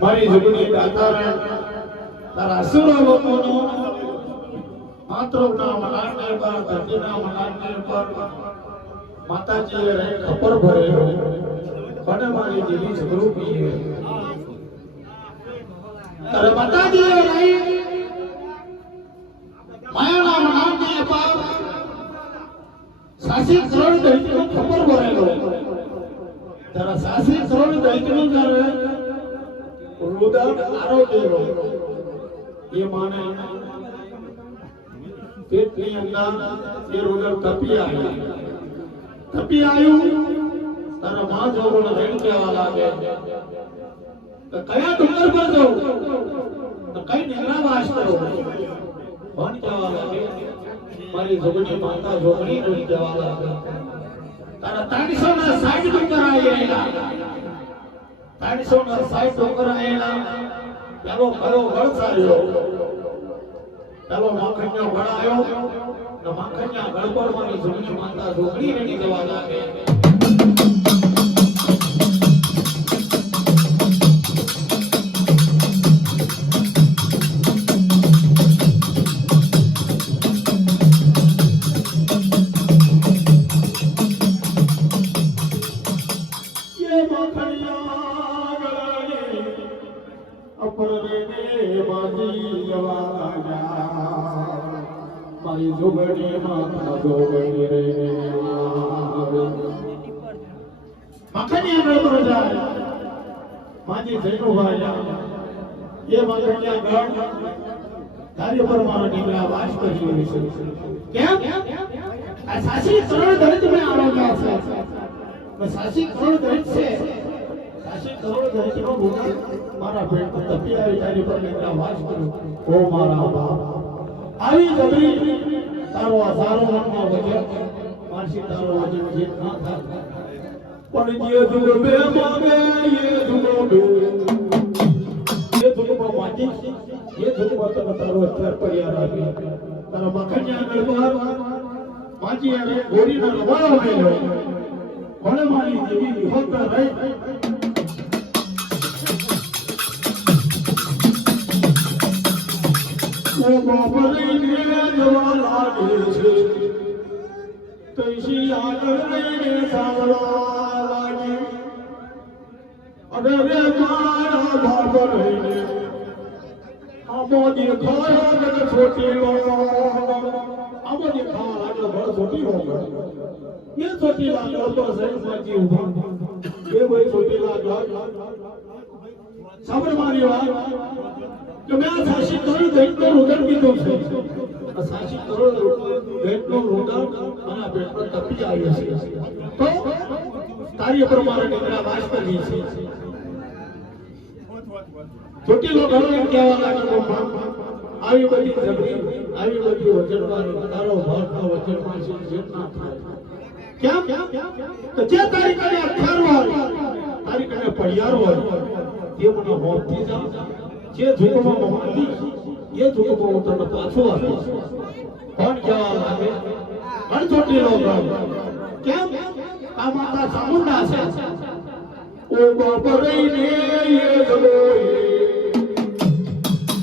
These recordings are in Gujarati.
મારી જગની દાતારા તારા સુરો લોકોનો માત્ર મનાને પર ધરતીના મનાને પર માતાજીએ રહી ખબર ભરેલો પણ મારી દેવી સ્વરૂપી તારા માતાજીએ રહી માયાના મનાને પર સાસી કરોડ દૈત્યનો ખબર ભરેલો તારા સાસી કરોડ દૈત્યનો કરે ઉદાર આરોગ્ય ये माने पेटनी अंदर ये रोगर तपी आयु तारा मां जोगण रेण केवा लागे तो कया डुंगर पर जाऊ तो कई नेरा वास करो कोण केवा लागे मारी जोगणी माता जोगणी रेण केवा लागे तारा 360 डुंगर आयेला 360 डुंगर आयेला પેલો કયો ગળ સાર્યો પેલો માખણિયો ગળ આવ્યો ને માખણિયા ગળ પર મારી જમણી માતા ઢોકળી રેડી જવા લાગે મારી જોગણી માતા જોગણી રે માખણી આગળ પર જાય માજી જૈનુભાઈ એ માખણીયા ગણ કાર્ય પર મારો નીકળ્યા વાસ કરી છે કેમ આ સાસી કરોડ દરિત મે આરોગ્ય છે સાસી કરોડ દરિત છે સાસી કરોડ દરિત નો ગુના મારા પેટ પર તપી આવી તારી પર નીકળ્યા વાસ કર્યો ઓ મારા બાપ આવી જબરી તારો આધારો મનમાં વજન મારસી તારો વજન જીત ના થાય પણ જે દુર બે માગે એ દુર બે એ દુર માજી એ દુર તને તારો અત્યાર પડ્યા રાખી તારા મખણિયા ગળવાર માજી અને ગોરીનો રવાળો મેલ્યો કોણે મારી દેવી વિહોતા રહી ઓ બાપરી ને જવા લાગે છે તૈસી આગળ ને સાવળા લાગી અરે રે મારા બાપ રહીને આમો દેખાયો ને છોટી લો આમો દેખાવા લાગ્યો બળ છોટી લો ये छोटी लागल तो सही माजी उभा ये वही छोटी लागल साबर मारी વાત કે મેં સાસી કરોડ દૈત્ય રુદન કીધું છે સાસી કરોડ દૈત્ય રુદન મારા પેટ પર તપી આવ્યો છે તો કાર્ય પર મારા નીકળ્યા વાસ કરી છે છોટી લો ઘણો એમ કહેવા લાગ્યો આવી બધી જબરી આવી બધી વચનવાળી તારો ભાગનો વચનમાં છે જેટલા થાય કેમ તો જે તારી કને અક્ષર હોય તારી કને પડિયાર હોય તે મને મોતી જા જે ઝુકમાં માતી એ ઝુકમાં હું તને પાછો આપીશ કોણ કહેવા લાગે અણછોટી લો કેમ આ માતા ચામુંડા છે ઓ બાપરી ને એ જલોઈ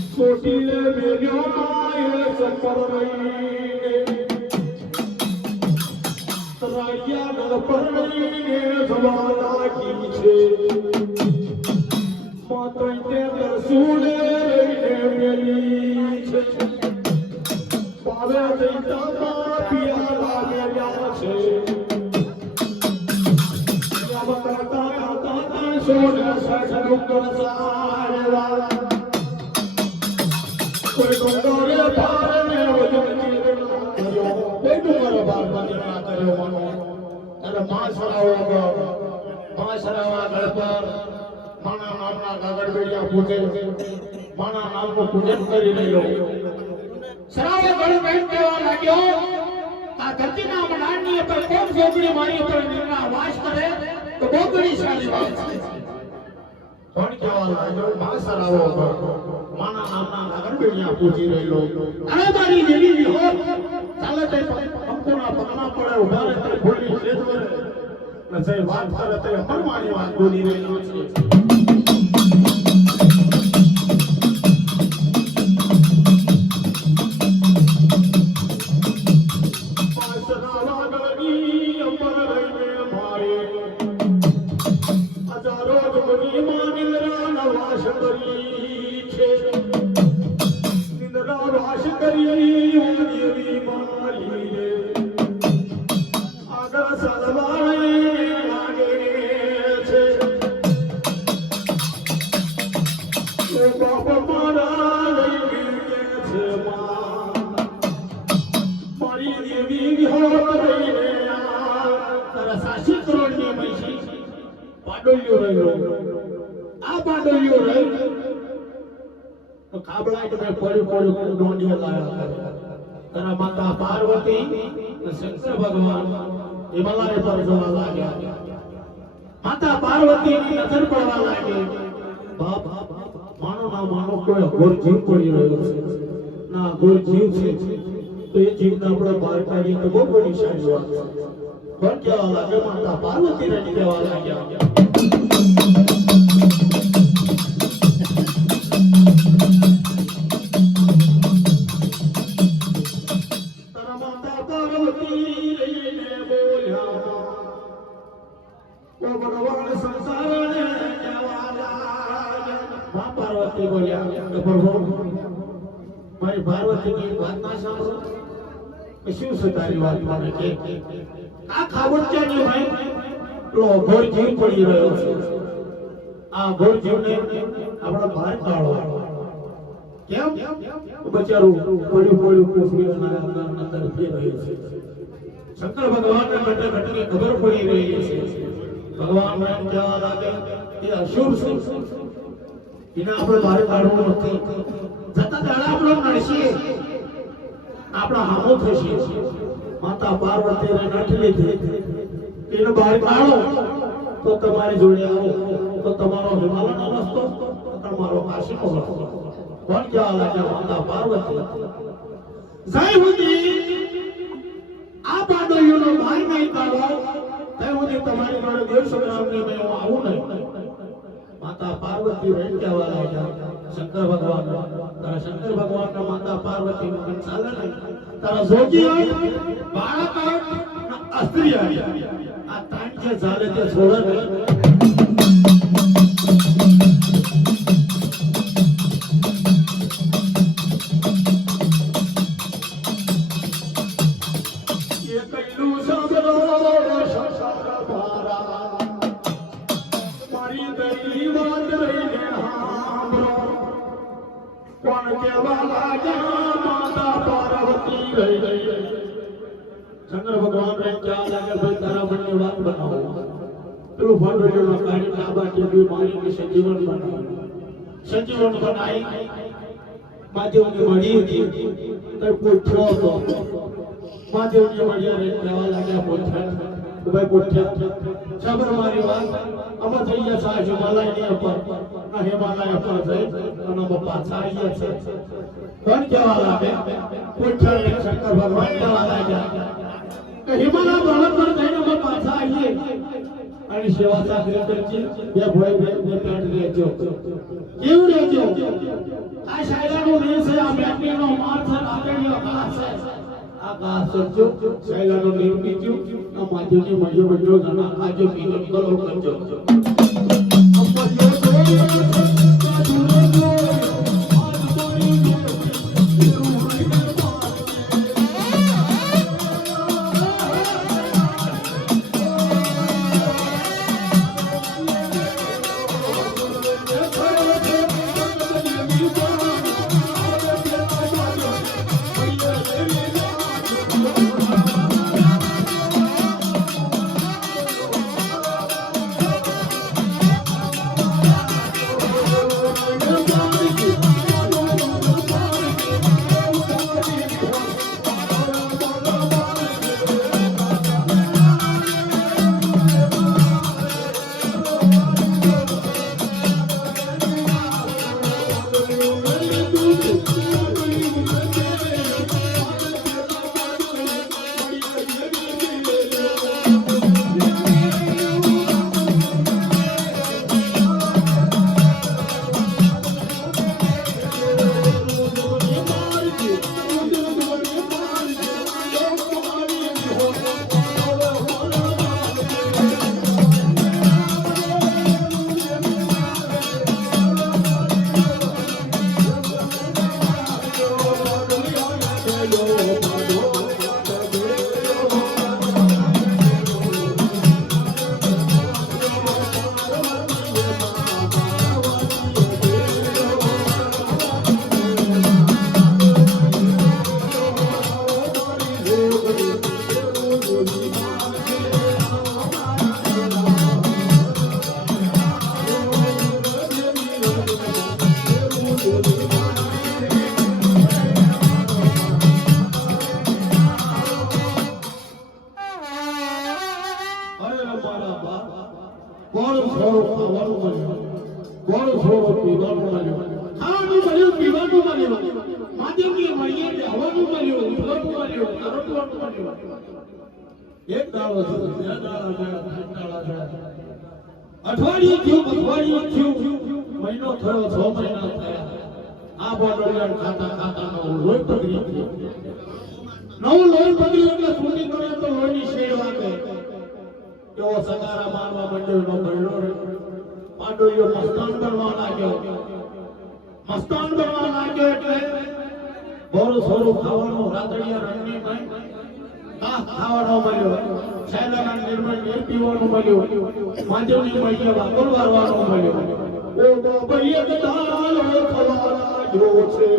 છોટી લે મેલ્યો ના એ સંપર રહી રાજા ગણપરણીને જવાના કી છે માતૈને દર્શુને રહીને મેલી છે પાવે દૈતામાં પિયાલા મેલ્યા છે યાવતા તાતા સોને સસનું કરસારેલા કોઈ ડુંગરે પારને વજનની કોઈ ડુંગર બારબાની ના કર્યો મનો અને માસરાવા ગળ પર માણા નામના ગાગડબેડિયા પૂજે માણા નામનું પૂજન કરી રહ્યો સરાવા ગળ બેન કહેવા લાગ્યો આ ધરતીના મનાની પર કોણ જોગણી મારી ઉપર નિર્ણા વાસ કરે તો બોગડી સારી વાત છે કોણ કહેવા લાગ્યો માસરાવા માણા નામના ગાગડબેડિયા પૂજી રહ્યો અને મારી દેવી વિહો ચાલે તે અંકોના પગના પડે ઉભા રહે તે ભૂલી સેજ વરે ને જે વાત કરે તે પરમાની વાત બોલી રહ્યો છે પાસના વાગણી અંબર રહીને મારે હજારો જોગણી માની રાના વાસ કરી છે નિંદરા વાસ કરી દેવી મારી રે આગળ સલવારે લાગે છે ઓ બાપ મારા લઈ ગઈ છે મારી દેવી વિહોર રહીને તારા સાસી કરોડની મૈસી પાડોલ્યો રહ્યો આ પાડોલ્યો રહ્યો તો કાબળા કે પડ્યું ડોંડિયો લાયા તારા માતા પાર્વતી અને શંકર ભગવાન હિમાલય પર જવા લાગ્યા માતા પાર્વતી ની નજર પડવા લાગી બાપ માનો ના માનો કોઈ ઘોર જીવ પડી રહ્યો છે ના ઘોર જીવ છે તો એ જીવને આપણે બહાર કાઢીએ તો બહુ બધી સારી વાત છે પણ કહેવા લાગે માતા પાર્વતી ને કહેવા લાગ્યા ભગવાન સંસારને પાર્વતી બોલ્યા પ્રભુ મારી પાર્વતીની વાત ના સાંભળો કે શું છે તારી વાત મને કે આ ખાબોચિયાની ભાઈ પેલો ઘોર જીવ પડી રહ્યો છે આ ઘોર જીવને આપણો ભાર કાઢો કેમ બચારું પડ્યું પૃથ્વીના અંદર ફરી રહ્યું છે શંકર ભગવાનને ઘટે ઘટે ખબર પડી રહી છે ભગવાન એમ કહેવા લાગે કે અસુર છે એને આપણે બહાર કાઢવું નથી જતા દાડા આપણો નડશે આપણા હામો થશે માતા પાર્વતીને નાઠી લીધી એને બહાર કાઢો તો તમારી જોડે આવો તો તમારો હિમાલયનો રસ્તો તમારો કાશીનો રસ્તો કોણ કહેવા લાગે માતા પાર્વતી જય સુધી આ પાડોયોનો ભાઈ નહીં કાઢો ત્યાં સુધી તમારી જોડે દેવ સંગ્રામને મેં આવું નહીં માતા પાર્વતી એમ કહેવા લાગ્યા શંકર ભગવાન તારા શંકર ભગવાનના માતા પાર્વતી નું ચાલે નહીં તારા જોગી હોય બાળક હોય અસ્ત્રી હોય આ તાણ જે ચાલે તે છોડે નહીં શંકર ભગવાન ને કહેવા લાગે ભાઈ તારા મનની વાત બનાવો પેલું ફોટોનો કાઢી ડાબા ટેબી મારી સંજીવન બનાવો સંજીવન બનાવી મહાદેવની મળી હતી તો પૂછ્યો હતો મહાદેવની મળી રે કહેવા લાગ્યા પૂછ્યા ભાઈ પૂછ્યા સાબર મારી વાત અમે થઈ ગયા છે હિમાલયની ઉપર આ હિમાલય ઉપર જઈ અને પાછા આવીએ છે કોણ કહેવા લાગે પૂછ્યા શંકર ભગવાન કહેવા લાગ્યા હિમાલય પર્વત પર જઈને અમે પાછા આવીએ અને સેવા ચાકરી કરજે બે ભાઈ બે પેટ રહેજો કેવું રહેજો આ શાયરાનો દેશ છે આ બેટરીનો માર છે આગળનો ઘાસ છે આ ઘાસ કરજો શાયરાનો દેવ બીજો આ માજોની મજો બજો ઘણા આજો પીનો કરો કરજો એક દાડો છે બે દાડા અઠવાડિયું થયું મહિનો થયો 6 મહિના થયા આ બોડોલિયાન ખાતા લોહી પગડી નવું લોહી પગડી એટલે શૂટિંગ કરે તો લોહીની શેડ વાગે એવો સગારા મારવા માંડ્યો નો ભયડો રે પાડોયો મસ્તાન બનવા લાગ્યો એટલે બોર સોરો ખાવાનો રાતડિયા રણની ભાઈ ખાવાનો મળ્યો, સાયદાના નિર્મળ નીર પીવાનું મળ્યું, માંજવની મળી વાપર વારવાનો મળ્યો. ઓ બાબા એક દાલો થવા લાગ્યો છે,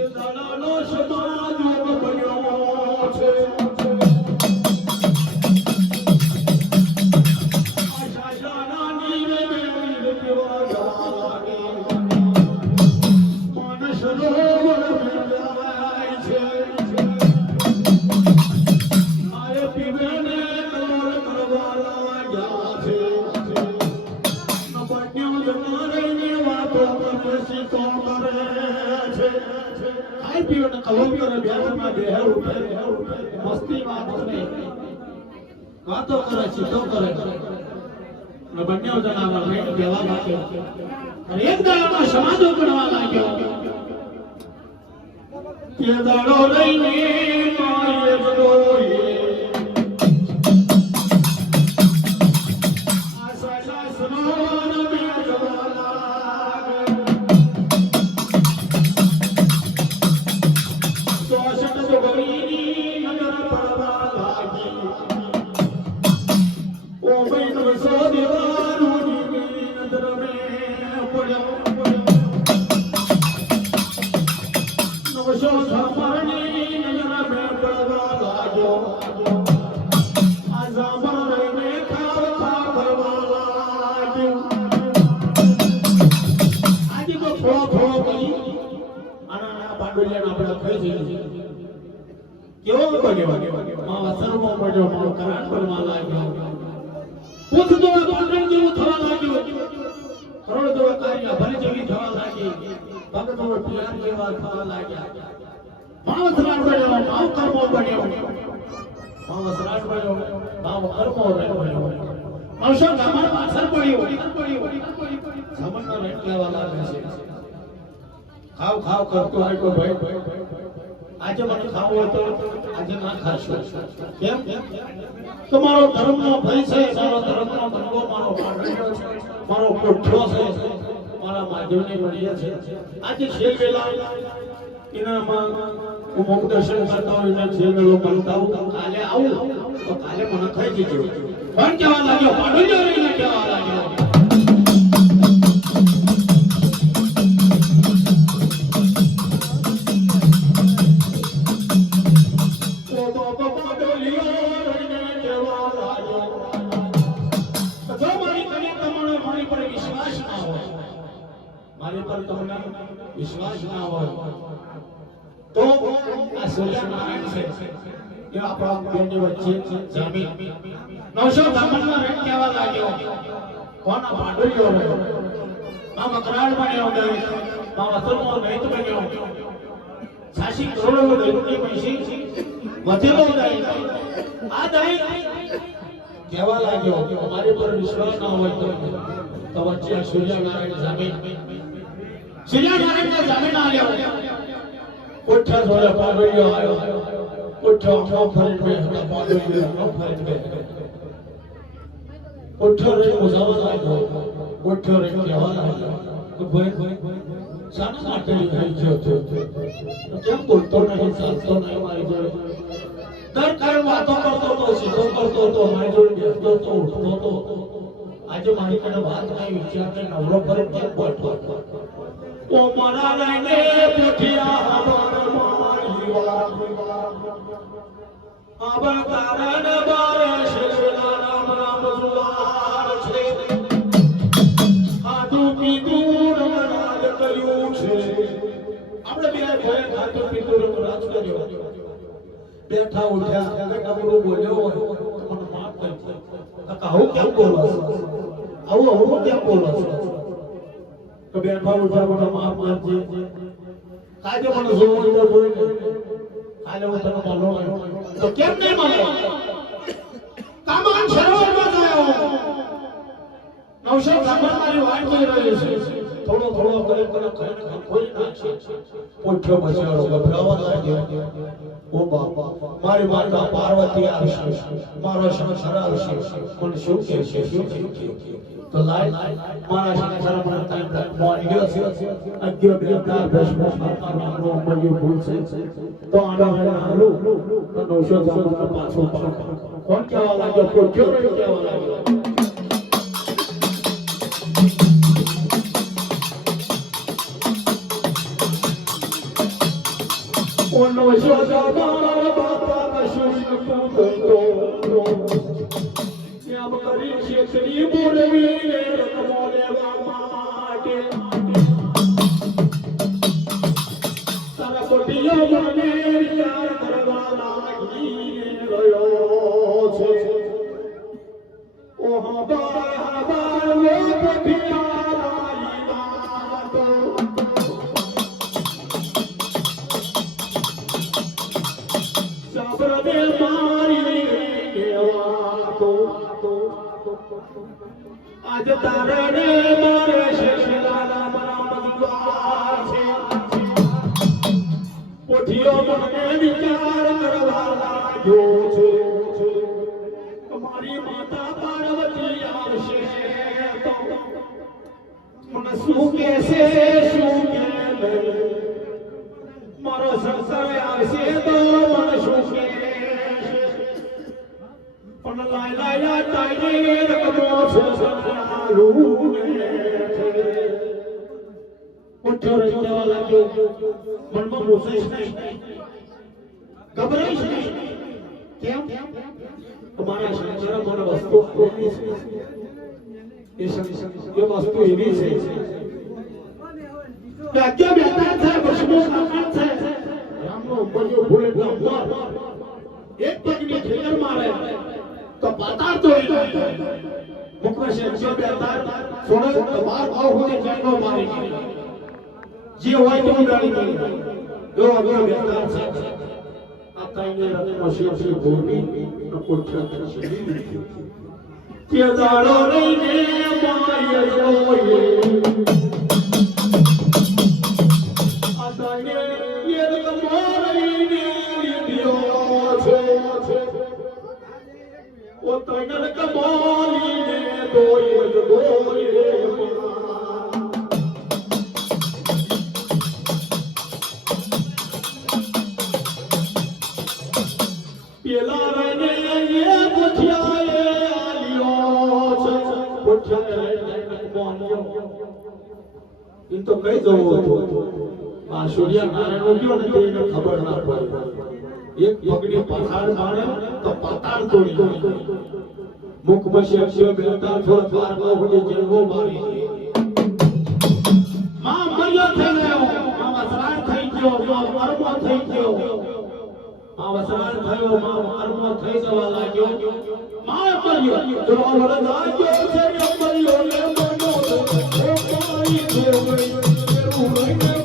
એ દાડાનો સમાજ બન્યો છે. આશાના નીરે નીર પીવા જવા લાગે, માનસ સરોવર મેળાય છે. આય પીવેને કરોડ કરવા લાગ્યા છે, નબળ્યો જમારેને વાતો કરે સીતો કરે છે. આય પીવેને કલમ કરે બેસમાં બેહ ઉઠે, મસ્તી વાતો નહીં, વાતો કરે સીતો કરે. નબળ્યો જનાવર નહીં દેવા લાગ્યો, અને એક દાડાનો સમાજો ગણવા લાગ્યો. તે દાડો લઈને મારે જોઈએ, આશા સરોવર મેં જવા લાગે. 64 જોગણીની નજર પડવા લાગી, ઓ ભાઈ 900 દેવારોની નજર મેં પડ્યો. 900 ઝાપરની નજર મેં પડવા લાગ્યો, આ ઝાપર મેં ખાવા કરવા લાગ્યો. આજે તો થોડો કરી આના પાંડુલિયાના આપણે ખાઈ જઈએ. કેવો બન્યો, માવા સરમાં પડ્યો, મારો કરાટ બનવા લાગ્યો. પૂછ તો પાંડુલિયા જેવું થવા લાગ્યો, કરોડ જેવા કાર્ય ભલે જેવી થવા લાગી, ભગતો પિયાર જેવા થવા લાગ્યા. માવ સરાટ બન્યો, માવ કર્મો બન્યો, માવ સરાટ બન્યો, માવ કર્મો બન્યો. માવશો ગામર પાછળ પડ્યો, સામાન્ય રેટ લેવા લાગે છે. ખાવ ખાવ કરતો હોય તો ભાઈ આજે મને ખાવું હતો, આજે ના ખાશો. કેમ? તો મારો ધર્મનો ભય છે, મારો ધર્મનો બંગો, મારો પાંડવ્યો છે, મારો કોઠો છે, મારા માધવની મળ્યા છે. આજે શેર વેલા એનામાં હું મુખ દર્શન કરતા હોય, એના શેર વેલો બનતા હું કાલે આવું તો કાલે મને ખાઈ જજો. પણ કહેવા લાગ્યો, પાંડવ્યો રહીને કહેવા લાગ્યો, મારી પર તમને વિશ્વાસ ના હોય તો આ સૂર્યનારાયણ છે, એ આપણા બેની વચ્ચે જમીન 900 ધામણનો રેટ કહેવા લાગ્યો. કોના પાંડુલિયો રહ્યો, આ મકરાડ બન્યો, આ વસલનો દૈત બન્યો, 86 કરોડનો દૈતની પૈસી વધેલો દૈત. આ દૈત કહેવા લાગ્યો કે અમારી પર વિશ્વાસ ના હોય તો વચ્ચે સૂર્યનારાયણ જમીન, સૂર્યનારાયણના જમીન આવ્યો. કોઠા જોડે પાંડુલિયો આવ્યો, કોઠો આખો ફરીને હતા, પાંડુલિયો આખો ફરીને કોઠો રે મુસાવા લાગ્યો. કોઠો રે કહેવા લાગ્યો કે ભાઈ શાના માટે થઈ ગયો છે, કેમ બોલતો નહીં, ચાલતો નહીં મારી જોડે, દર કાયમ વાતો કરતો હતો, સીધો કરતો હતો, મારી જોડે બેસતો હતો, ઉઠતો હતો. આજે મારી કને વાત નહીં, વિચારને નવરો ફરે કેમ બોલતો હતો. ઓ મારા લઈને પોઠિયા બાર મારી આબર તારણ બાર શેલા રામ રામ સુવાર છે, આદુ પીતું રાજ કર્યું છે. આપણે બે ભાઈ ખાતું પીતું રાજ કર્યો. બેઠા ઉઠ્યા કે કબરો બોલ્યો હોય તો મને માફ કરજો. કાકા હું કેમ બોલો છો, આવું કેમ બોલો છો? તો બેઠા ઉઠ્યા મને માફ કરજે, કાજે મને જોવો તો જોઈ લે, કાલે હું તને મળો તો કેમ નહીં મળે? કામાન સરોવરમાં ગયો, 900 ધામણ મારી વાત કરી રહ્યો છે. થોડો થોડો કરે ખોલી નાખશે પૂછ્યો બચારો ગભરાવા લાગ્યો ઓ બાપા મારી માતા પાર્વતી આવશે મારો સંસાર આવશે પણ શું કે છે શું કે તો લાય મારા સંસાર પર ટાઈમ રાખવાની ગયો છે અગ્યો બેટા ભસ્મ નામનો મળ્યો ભૂલ છે તો આના હાલું તો નોશો જમનો પાછો કોણ કહેવા લાગ્યો પૂછ્યો કહેવા લાગ્યો Ono jogava bata chuva putando Yam kari chekri burvi ramole vamate Sarapatiya mane yar karvala gi royo che O habar wo patiya आज तारे ने मारे शेषलाला मनामद्वार से पोठियो મને વિચાર કરવાલા જો છે તમારી માતા પાર્વતી આવશે તો મને શું કહેશે શું કે મારો સંસાર આવશે તો મને શું કે પણ લાય તાઈ રકમો છે ઉઠ્યો રહેવા લાગ્યો મનમાં મોસાઈશ નહીં ગભરાઈશ નહીં કેમ તમારા સંસાર મને વસ્તુ આપવાની છે એ વસ્તુ એવી છે કે અગ્યા બેટા છે વસ્તુ સામાન છે રામનો ઉંમરિયો ભૂલે બ્રહ્મા એક પગની ઠેકર મારે તો પાતાળ તોડી નાખે મુખમાં શેરજો બેતાર સોને બાર ભાવ હોતે જન્મ મારી જે હોય તો ઉડાડી દે જો અગર બેતાર છે આ કાઈને રત્ન શેરજી ભૂમિ કોઠા થશે કે દાડો રહીને માય જોયે આ તાને એ રકમોરીને લીધો છે O tainal kamali ne doye pela rane ye puthyaye aliyo che puthyaye kamaliyo in to kai javo આ સૂર્ય નારાયણ ગયો ને તેને ખબર ના પડી એક પગની પથાર મારે તો પાતાળ તોડી મુખ બસ્યા છે બેટા થોડા દ્વાર માં હોજે જેવો મારી માં મર્યો થઈ ગયો માં વસરાળ થઈ ગયો માં અરમો થઈ ગયો માં વસરાળ થયો માં અરમો થઈ જવા લાગ્યો માં મર્યો જો વર લાગ્યો છે મર્યો લે મનો તો પાઈ ગયો એવું રહીને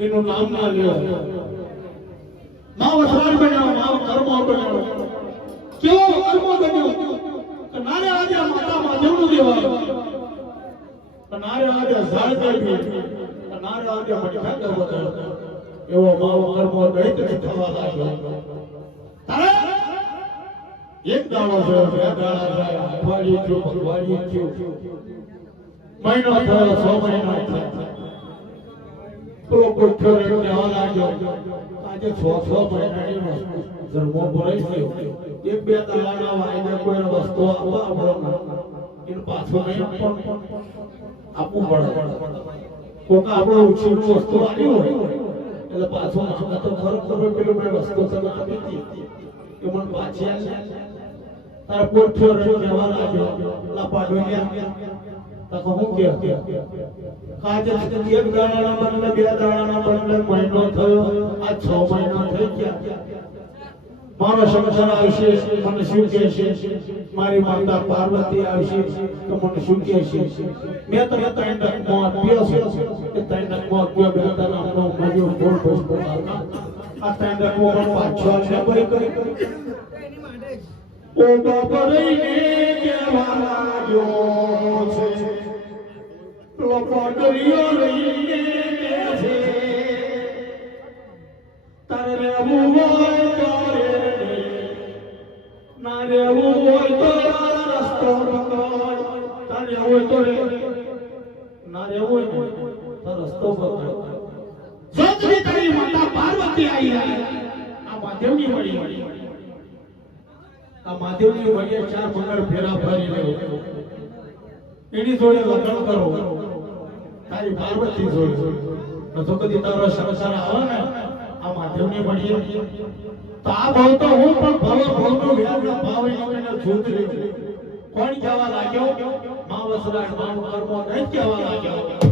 એનું નામ ના લ્યો માવ સરાર બન્યો માવ કર્મો બન્યો કેવો કર્મો બન્યો કે નારે આજે માતા મહાદેવનું દેવાય નારે આજે ઝાડ કાઢી નારે આજે મટકાતા બતાવ્યો એવો માવ કર્મો દૈત થવા લાગ્યો તારે એક દાડો છે બે દાડા જાય અઠવાડિયું થયું પગવાડિયું થયું મહિનો થયો 6 મહિના થયા તો કોઠો રહેવા લાગ્યો આજે 6 મહિનાની ધર્મો ભરાઈ ગયો એક બે દાડાના વાયદા કોઈ વસ્તુ આપવા આપણો એનું પાછું નહીં આપવું પડે કોક આપણો ઉછીનું વસ્તુ આવી હોય એટલે પાછું માંગા તો ખરો પેલું બે વસ્તુ તમે આપી એ મને પાછી તાર કોઠો રહેવા લાગ્યો લાપાડો તકો હું કે કાજે એક દાડાના બદલે બે દાડાના બદલે મહિનો થયો આ 6 મહિના થઈ ગયા મારો સંસાર આવશે મને શું કહે છે મારી માતા પાર્વતી આવશે તો મને શું કહે છે મેં તો ત્રણ ડકમાં આપ્યો છે કે ત્રણ ડકમાં આપ્યો બે દાડાનો મજો ગોળ ગોળ બોલાવના આ ત્રણ ડકમાં પણ પાછો છે ભાઈ કરી ઓ બાપરીને કેવા લાગ્યો છે લોકો દરિયો લઈને છે તારે રહેવું હોય તો ના રહેવું હોય તો રસ્તો પકડ તારે રહેવું હોય તો ના રહેવું હોય તો રસ્તો પકડ જોતરી તારી માતા પાર્વતી આવી આ મહાદેવની મળી આ મહાદેવની વડીએ 4 મંગળ ફેરા ફરી લેવો એની જોડે લગ્ન કરો તારી પાર્વતી જોડે તો કદી તારો સંસાર આવે ને આ મહાદેવની વડીએ તો આ ભાવ તો હું પણ ભાવનો વિરાગનો ભાવ એને જોત રહી કોણ કહેવા લાગ્યો મા વસરાજ માનો કર્મો નહીં કહેવા લાગ્યો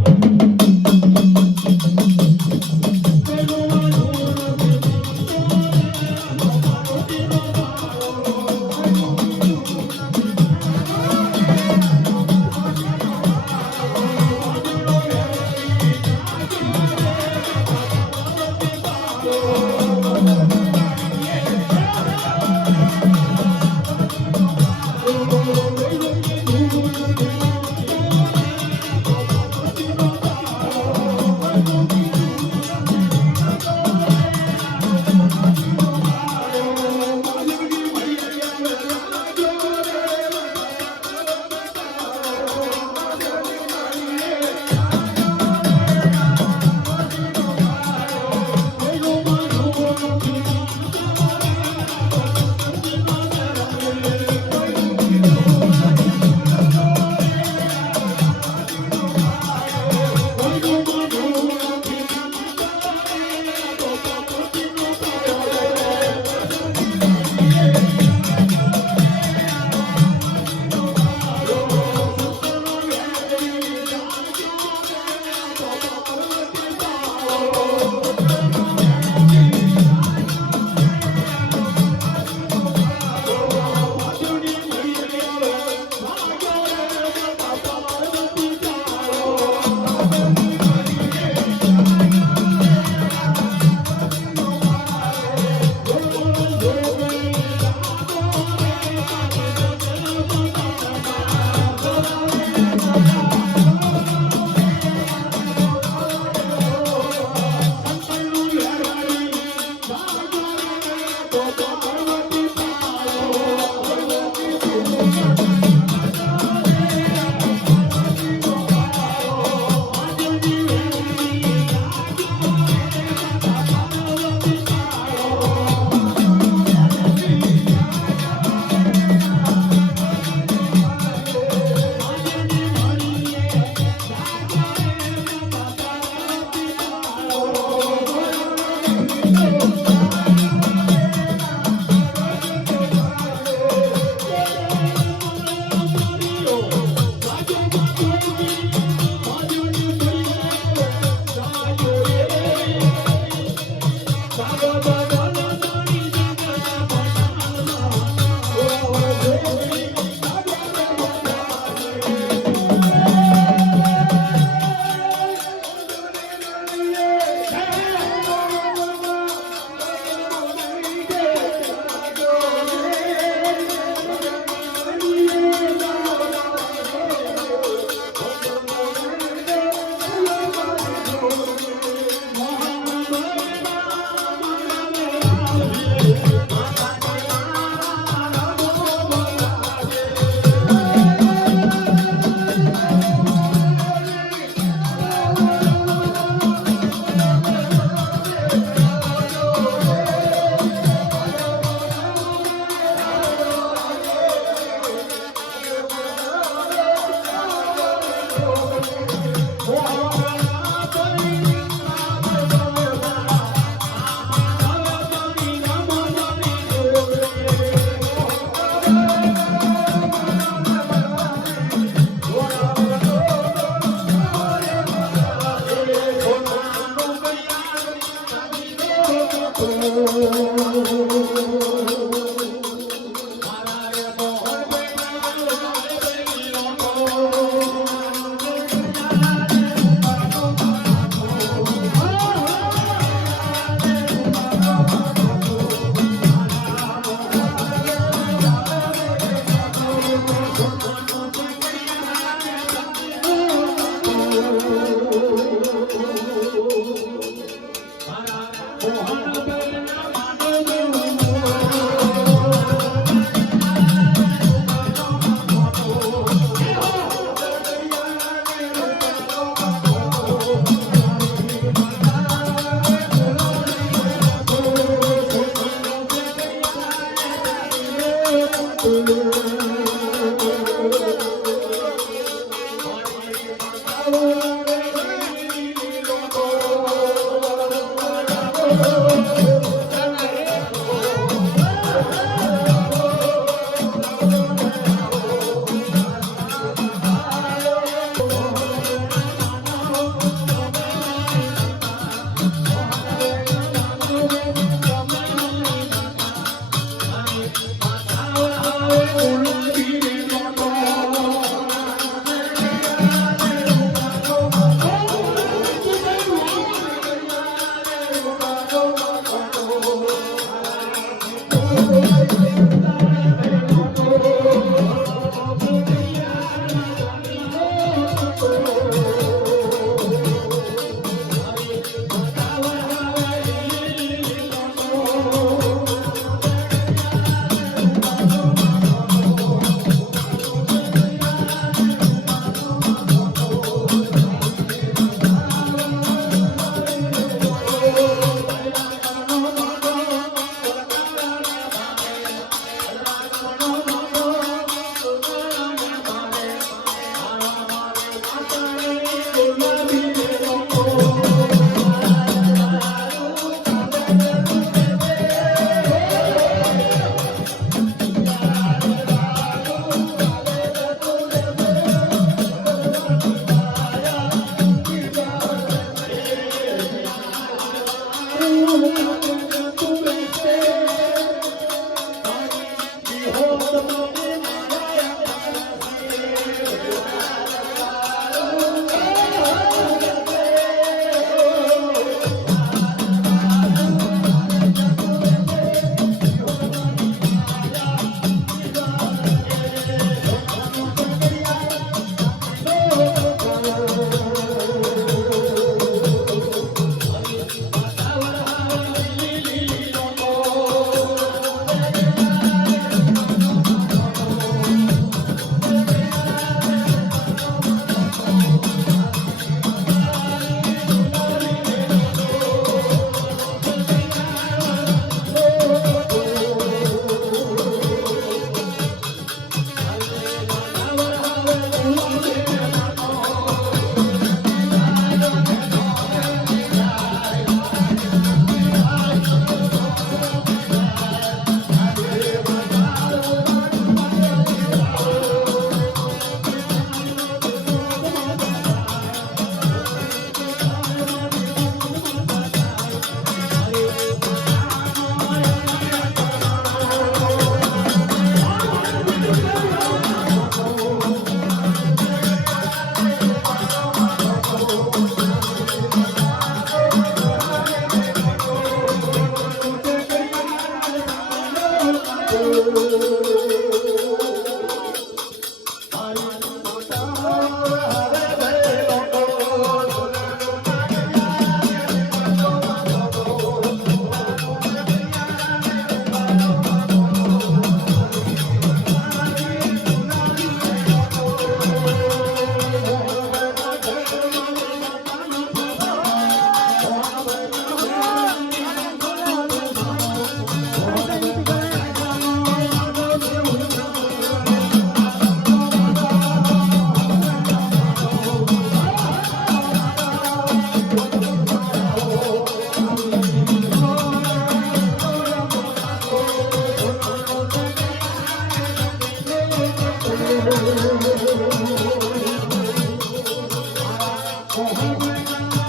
Oh,